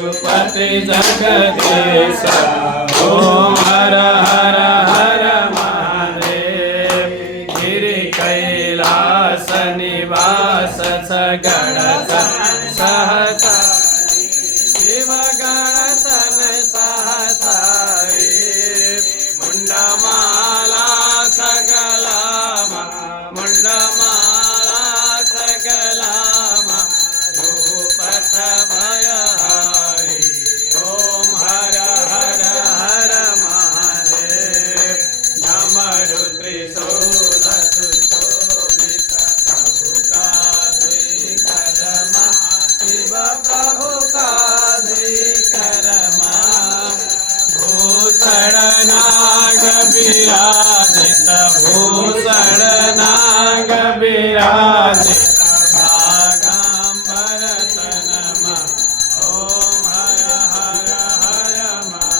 पशुपति जगदीश ओम हर हर हर महादेव गिरि कैलास निवास सगण सहसा शिव गण सन सहसारी मुंडमाला सगलामा मुंडमाला सगलामा रूपथ भयहारी ओम हर हर हर महादेव डमरु त्रिशूल सुशोभित प्रभु का द्विकरमा शिव प्रभु का द्विकरमा भूषण नाग विराजित भूषण नाग विराजित